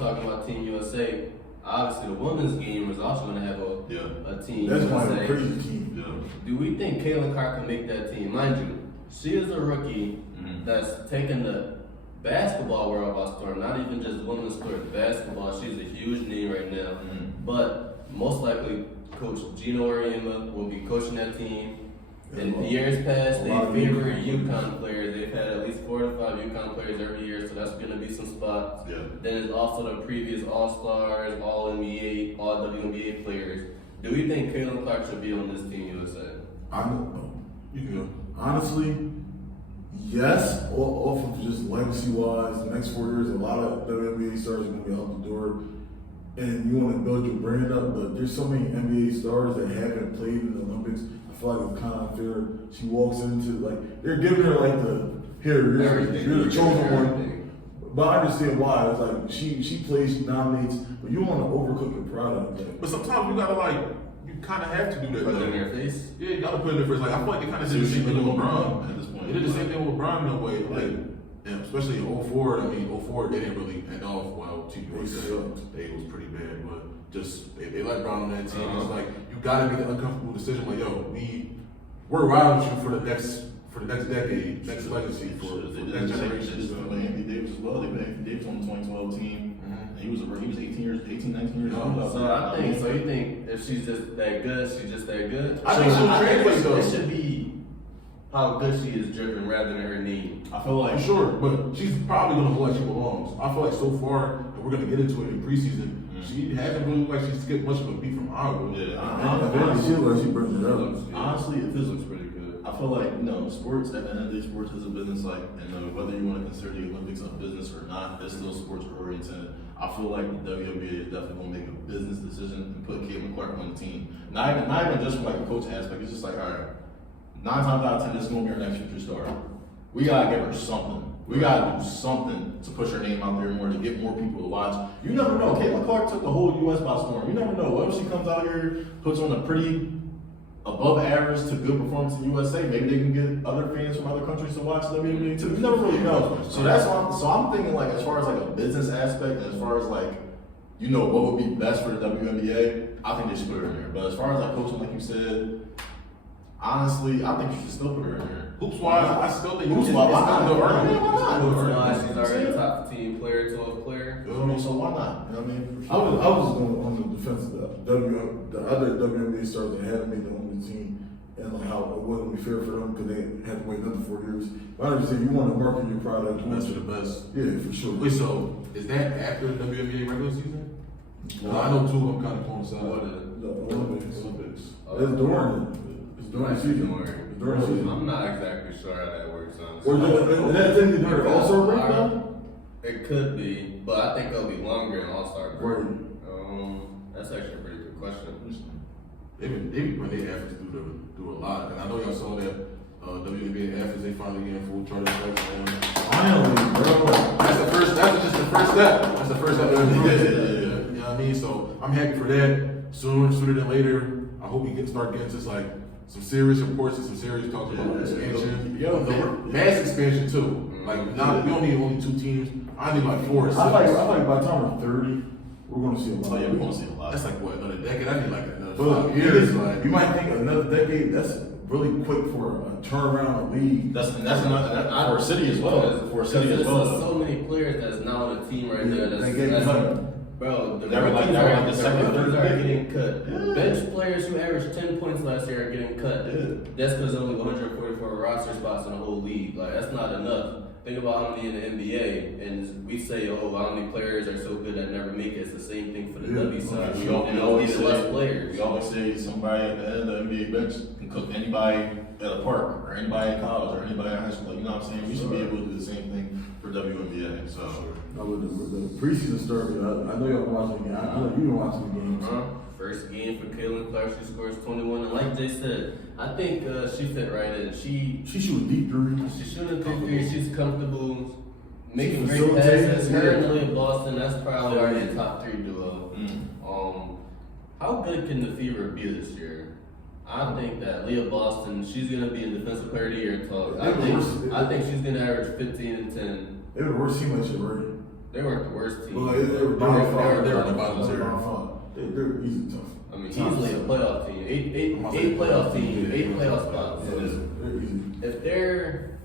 talking about Team USA, obviously the women's game is also going to have a Team That's USA. my crazy team. Yeah. Do we think Caitlin Clark can make that team? Mind you, she is a rookie that's taken the basketball world by storm, not even just women's sport, basketball. She's a huge name right now. But most likely, Coach Gino Auriemma will be coaching that team. In years past, they favor UConn players. They've had at least 4 to 5 UConn players every year, so that's going to be some spots. Yeah. Then there's also the previous All-Stars, All-NBA, All-WNBA players. Do we think Caitlin Clark should be on this Team USA? I don't know. You can go. Honestly, yes, off of just legacy-wise, the next 4 years, a lot of WNBA stars are going to be out the door, and you want to build your brand up, but there's so many NBA stars that haven't played in the Olympics. I feel like it's kind of unfair. She walks into, like, they're giving her, like, you're the chosen one. But I understand why. It's like, she plays, she dominates, but you want to overcook your product. Like, But sometimes you gotta you kind of have to do that. Put it in their face? Yeah, you gotta put it in their face. Like, I feel like they kind of did the same thing with LeBron at this point. They did the same thing with LeBron in a way. Like, and especially in 04, I mean, 04, they didn't really end off well. Team USA, they was pretty bad, but just, they let LeBron on that team. It's like, you gotta make an uncomfortable decision. Like, yo, we're riding with you for the next decade, next legacy, for the next generation. They did Anthony Davis as well. They put Anthony Davis on the 2012 team. He was 19, 19 years old. So you think if she's just that good, she's just that good? I think she'll translate though. It should be how good she is driven rather than her name. I feel like Sure, but she's probably gonna look like she belongs. I feel like so far, and we're gonna get into it in preseason, she hasn't really looked like she's skipped much of a beat from Iowa. she brings it up. honestly, it looks pretty good. I feel like, sports, at the end of the day, sports is a business, and whether you want to consider the Olympics a business or not, it's still sports oriented. I feel like the WNBA is definitely going to make a business decision and put Caitlin Clark on the team. Not even just from like a coach aspect, it's just like, all right, 9 times out of 10, this is going to be our next future star. We got to give her something. We got to do something to push her name out there more, to get more people to watch. You never know. Caitlin Clark took the whole U.S. by storm. You never know. What if she comes out here, puts on a pretty above average to good performance in USA? Maybe they can get other fans from other countries to watch WNBA too. You never really know. So I'm thinking, like, as far as like a business aspect, and as far as like, what would be best for the WNBA, I think they should put her in there. But as far as like coaching, like you said, honestly, I think you should still put her in there. Hoops wise, I still think Hoops it's wise, still why good not? argument. Why not? She's already a top 15 player, 12 player. So why not? You know what I mean? I was going on the defense of the other WNBA stars that hadn't made the only team, and like how it wouldn't be fair for them because they had to wait another 4 years. But I understand you want to market your product. Best for the best. Yeah, for sure. Wait, so is that after the WNBA regular season? Well, I know two of them kind of coincide. The Olympics. Olympics. It's during the season. It's during the season. I'm not exactly sure how that works, honestly. Or that thing during the All-Star break though? It could be, but I think it'll be longer than All-Star break. Right. That's actually a pretty good question. They've been putting their athletes through a lot, and I know y'all saw that WNBA athletes, they finally getting full charter strikes. Finally, bro. That's just the first step. That's the first step. You know what I mean? So I'm happy for that. Sooner than later, I hope we can start getting to like some serious reports and some serious talks about expansion. Mass expansion too. Like, now we don't need only 2 teams. I need like 4 or 6. I like by the time we're 30, we're gonna see a lot. Oh yeah, we're gonna see a lot. That's like what, another decade? I need like another But 5 years. you might think another decade. That's really quick for a turnaround league. That's not for a city as well. For a city as well. There's so many players that's now on the team right now. They get cut. Bro, the They're like the second, rookies third are getting cut. Yeah. Bench players who averaged 10 points last year are getting cut. Yeah. That's because only 144 roster spots in the whole league. Like, that's not enough. Think about how many in the NBA, and we say, how many players are so good that never make it. It's the same thing for the W side. We always need say less players. We always say somebody at the end of the NBA bench can cook anybody at a park, or anybody in college, or anybody in high school. You know what I'm saying? We should be able to do the same thing for WNBA. So. With the preseason started, I know y'all been watching the game. I know you've been watching the games. First game for Caitlin Clark, she scores 21. And like Jay said, I think she fit right in. She shooting deep threes. She's shooting deep threes. She's comfortable, making She's great facilitating. passes. Her and Leah Boston, that's probably already a top 3 duo. How good can the Fever be this year? I think that Leah Boston, she's gonna be a defensive player of the year talk. I think she's gonna average 15 and 10. They were the worst team last year, right? They weren't the worst team. Well, they were They were the bottom tier. They're easy tough. I mean, easily a playoff team. Eight playoff teams, 8 playoff spots. They're easy. If they're,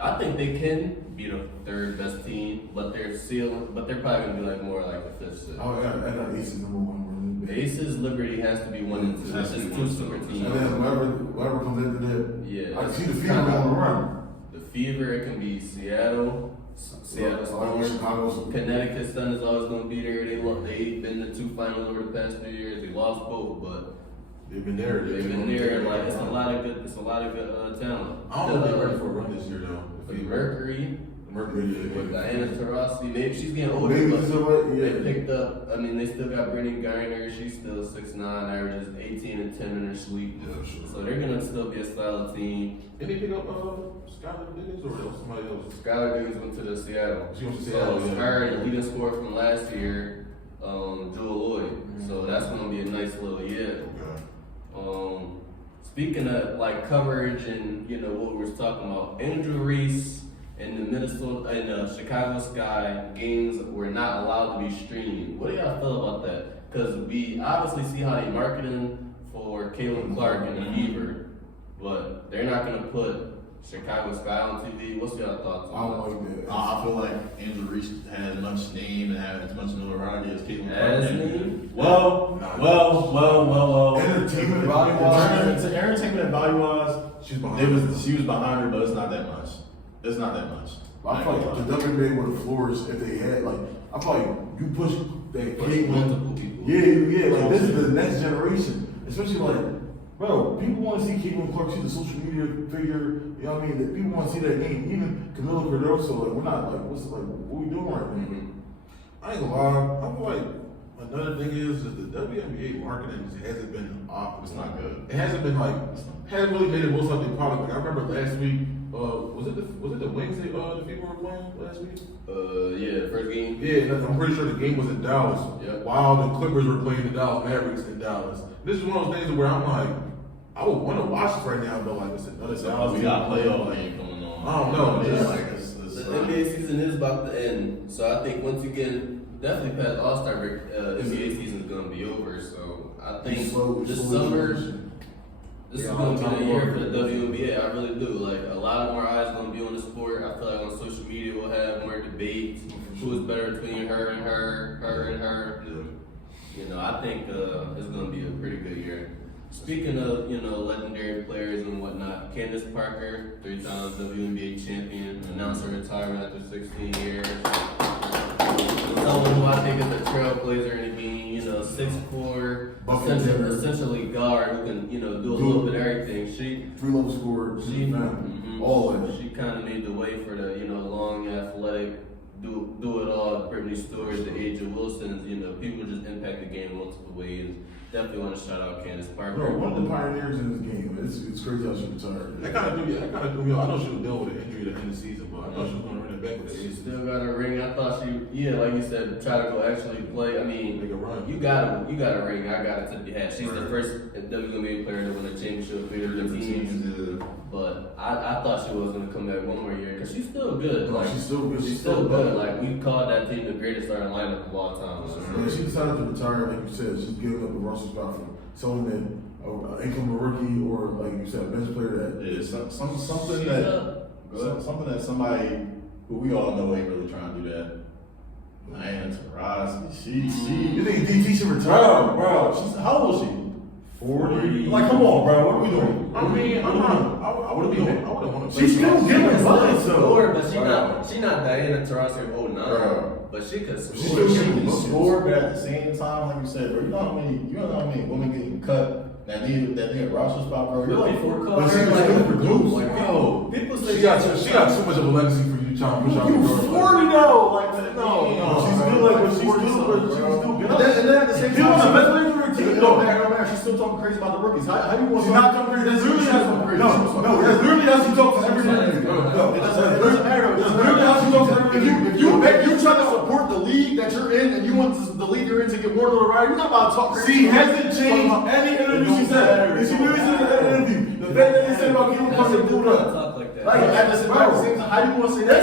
I think they can be the third best team, but they're probably gonna be like more like the fifth. Oh, I got Aces number 1. The Aces, Liberty has to be 1 and 2. That's just 2 super teams. And then whoever comes into that, Yeah, I can see the it's Fever kinda- going around. The Fever, it can be Seattle Storm, Chicago. Connecticut Sun is always going to be there. They've been to 2 finals over the past few years. They lost both, but They've been there. and like it's a lot of good talent. I don't know if they're ready for a run this year though. The Mercury with Diana Taurasi, maybe she's getting older, Maybe but yeah. they picked up. I mean, they still got Brittany Griner. She's still 6'9", averages 18 and 10 in her sweep. Yeah, sure. So they're gonna still be a solid team. Did they pick up Skylar Diggins or else somebody else? Skylar Diggins went to the Seattle. She went to So Seattle, yeah. her and the leading scorer from last year, Jewel Lloyd. So that's gonna be a nice little year. Okay. Speaking of like coverage and what we were talking about, Andrew Reese and the Chicago Sky games were not allowed to be streamed. What do y'all feel about that? Because we obviously see how they marketing for Caitlin Clark and the Fever, but they're not gonna put Chicago Sky on TV. What's your thoughts I on don't that? like that. I feel like Andrew Reese has as much name and has as much notoriety as Caitlin As Clark. me? Well. Entertainment value-wise, Entertainment and value-wise, She's behind her. she was behind her, but it's not that much. It's not that much. I feel like the WNBA would have flourished if they had I feel like you push that Caitlin. Multiple people. Yeah, like this is the next generation. Especially bro, people want to see Caitlin Clark, she's a social media figure, you know what I mean? That people want to see that game. Even Camila Cardoso, we're not what we doing right now? I ain't gonna lie. I feel like another thing is that the WNBA marketing hasn't been It's not good. It hasn't been hasn't really made it most like the product. Like I remember last week, was it the Wednesday the people were playing last week? Yeah, the first game. Yeah, I'm pretty sure the game was in Dallas. Yeah. While the Clippers were playing the Dallas Mavericks in Dallas. This is one of those things where I'm like, I would want to watch this right now, but it's another Dallas. We got playoff game coming on. I don't know. It's The NBA season is about to end, so I think once again, definitely past All-Star break, NBA season is going to be over. So I think this summer, this is going to be the year for the WNBA. I really do. Like a lot more eyes going to be on the sport. I feel like on social media we'll have more debate. Who is better between her and her and her? I think it's going to be a pretty good year. Speaking of, legendary players and whatnot, Candace Parker, 3-time WNBA champion, announced her retirement after 16 years. Someone who I think is a trailblazer in the game, 6'4", essentially guard who can, do a little bit of everything. She 3-level scorer, all of it. She kind of made the way for the, long, athletic, do it all. Brittany Stewart, the age of Wilsons, people just impact the game multiple ways. Definitely want to shout out Candace Parker. Bro, one of the pioneers in this game. It's crazy how she retired. That kind of threw me off. I know she was dealing with an injury at the end of the season, but I thought she was going to run it back with She it. still got a ring. I thought like you said, try to go actually play. I mean, Make a run. you got a ring. I got it to be had. She's the first WNBA player to win a championship for different teams. But I thought she was going to come back one more year because she's still good. No, she's still good. She's still good. Like we called that team the greatest starting lineup of all time. When she decided to retire, like you said, she's giving up the roster spot for someone that income rookie or like you said, a bench player that something that somebody who we all know ain't really trying to do that. Diana Taurasi, you think DT should retire? Bro, how old is she? 40. Like, come on, bro. What are we doing? I mean, I would want to. She's still giving buckets But though. she not Diana Taurasi of 09. Bro. But she could She's score. still She can buckets. score, but at the same time, like you said, bro, you know how many women getting cut that need a roster spot, bro. You're like, But she can still produce. Like, Bro, people say she got too much of a legacy for you trying to push out. You the 40 though, like no. She's She's still still good. And then at the same time, She's the best player for her team. no, man, she's still talking crazy about the rookies. How you want She's not talking crazy. That's literally how that's literally how she talks to everybody. It doesn't matter. That's literally how she talks to everybody. If you try to support the league that you're in and you want the league you're in to get more notoriety, you're not about to talk crazy. She hasn't changed any interview she said. She literally said in an interview. The fact that they said about Caitlin Clark, they blew it up. talk like that. Like, at the same time, how you gonna say that?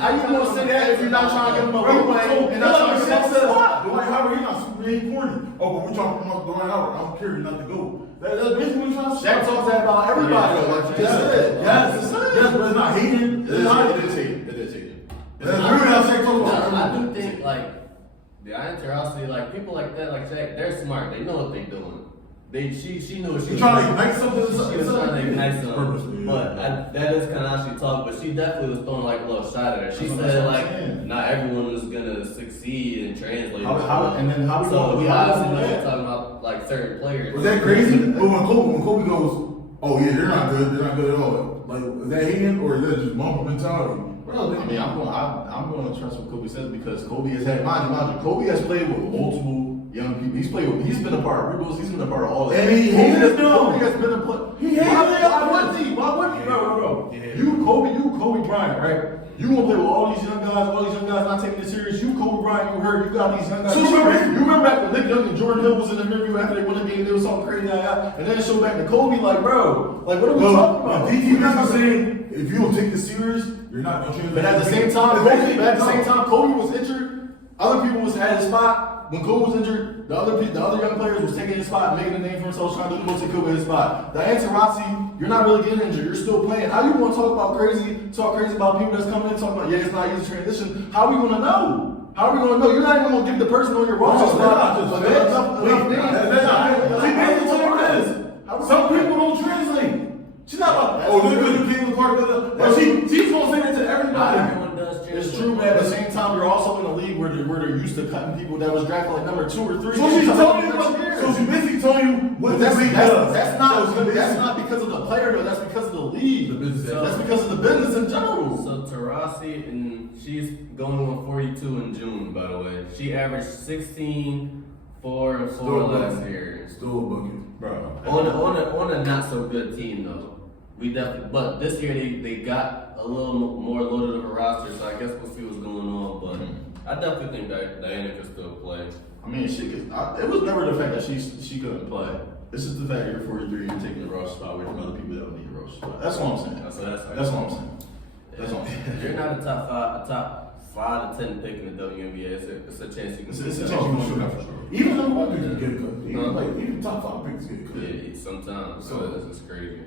How you gonna say that if you're not trying to give him a leeway and not trying to get him a Dwight Howard, he's not super corny. Oh, but we're talking about Dwight Howard. I'm curious not to go. That's basically what you're trying to say. Shaq talks that about everybody, though, like you just said. Yes, but it's not hating. It is hating. That's really not Shaq talking No, about. I do think like the Taurasi, like people like that, like Shaq, they're smart. They know what they're doing. She knew what she was trying to ignite something. She was trying to ignite Purposely, something. yeah. But that is kind of how she talked. But she definitely was throwing like a little shot at her. She That's said what I'm like saying. not everyone was gonna succeed and translate. And then how we So gonna we do obviously know that? she's talking about like certain players. Was that crazy? But when Kobe goes, oh yeah, they're not good at all. Like, is that hating or is that just mama mentality? Bro, I mean, I'm going to trust what Kobe says because Kobe has had, mind you, Kobe has played with multiple young people. He's been a part of he's been a part of all that. And he hated them. Kobe has been a part. He hated them. Why wouldn't he? Bro. You Kobe Bryant, right? You gonna play with all these young guys not taking it serious. You Kobe Bryant, you hurt. You got these young guys. So you remember back when Nick Young and Jordan Hill was in the interview after they won the game, they was talking crazy, and then it showed back to Kobe, like, bro, like, what are we talking about? DT was saying, if you don't take this serious, you're not going to change. But at the same time, Kobe was injured. Other people was at his spot. When Kobe was injured, the other young players was taking his spot, making a name for themselves, trying to go take Kobe his spot. Diane Taurasi, you're not really getting injured. You're still playing. How you want to talk crazy about people that's coming in, talking about, yeah, it's not easy transition. How are we going to know? How are we going to know? You're not even going to give the person on your roster spot. Some people don't translate. She's not like, oh, look at you, King Clark. She's going to say that to everybody. Everyone does. It's true, man. At the same time, you're also in a league where they're used to cutting people that was drafted like number 2 or 3. So she's telling you so she's basically telling you what this league does. That's not because of the player though. That's because of the league. That's because of the business in general. So Taurasi, and she's going on 42 in June, by the way. She averaged 16, 4, and 4 last year. Still a bucket, Bro. On a not so good team though. We definitely, but this year they got a little more loaded of a roster, so I guess we'll see what's going on. But I definitely think that Diana can still play. I mean, it was never the fact that she couldn't play. It's just the fact that you're 43, you're taking the roster spot away from other people that don't need a roster spot. That's what I'm saying. That's what I'm saying. That's what I'm saying. You're not a top 5 to 10 pick in the WNBA. It's a chance you can. It's a chance you can shoot out for sure. Even number 1 picks get cut. Even top 5 picks get cut. Yeah, sometimes. So it's crazy.